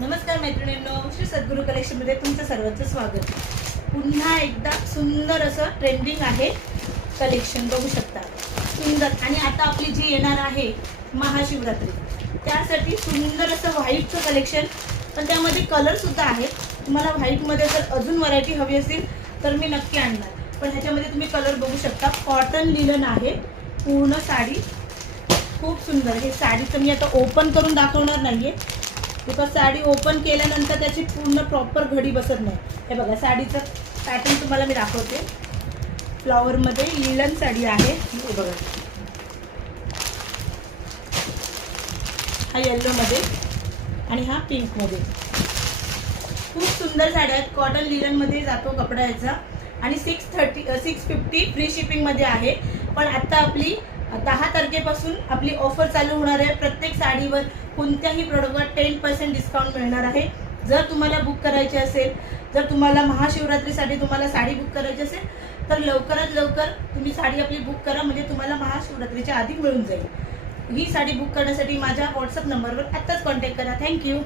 नमस्कार मैत्रिणींनो, श्री सद्गुरू कलेक्शनमध्ये तुमचं सर्वांचं स्वागत। पुन्हा एकदा सुंदर असं ट्रेंडिंग आहे कलेक्शन बघू शकता। सुंदर आणि आता आपली जी येणार आहे महाशिवरात्री, त्यासाठी सुंदर असं व्हाईटचं कलेक्शन, पण त्यामध्ये कलर सुद्धा आहेत। तुम्हाला व्हाईटमध्ये जर अजून व्हरायटी हवी असेल तर मी नक्की आणणार, पण ह्याच्यामध्ये तुम्ही कलर बघू शकता। कॉटन लिनन आहे पूर्ण साडी, खूप सुंदर। हे साडीचं मी आता ओपन करून दाखवणार नाहीये, बिकॉज साडी ओपन केल्यानंतर त्याची पूर्ण प्रॉपर घडी बसत नाही। हे बघा साडीचं पॅटर्न तुम्हाला मी दाखवते। फ्लॉवरमध्ये लिनन साडी आहे, हे बघा। हा येल्लोमध्ये आणि हा पिंकमध्ये, खूप सुंदर साड्या आहेत। कॉटन लिननमध्ये जातो कपडा याचा आणि 650 फ्री शिपिंगमध्ये आहे। पण आता आपली 10 तारखेपासून आपली ऑफर चालू होणार आहे। प्रत्येक साडीवर कोणत्याही प्रोडक्टवर 10% डिस्काउंट मिळणार आहे। जर तुम्हाला बुक करायचे असेल, जर तुम्हाला महाशिवरात्रीसाठी तुम्हाला साडी बुक करायची असेल तर लवकरात लवकर तुम्ही साडी आपली बुक करा, म्हणजे तुम्हाला महाशिवरात्रीच्या आधी मिळून जाईल। ही साडी बुक करण्यासाठी माझ्या व्हॉट्सअप नंबरवर आत्ताच कॉन्टॅक्ट करा। थँक्यू।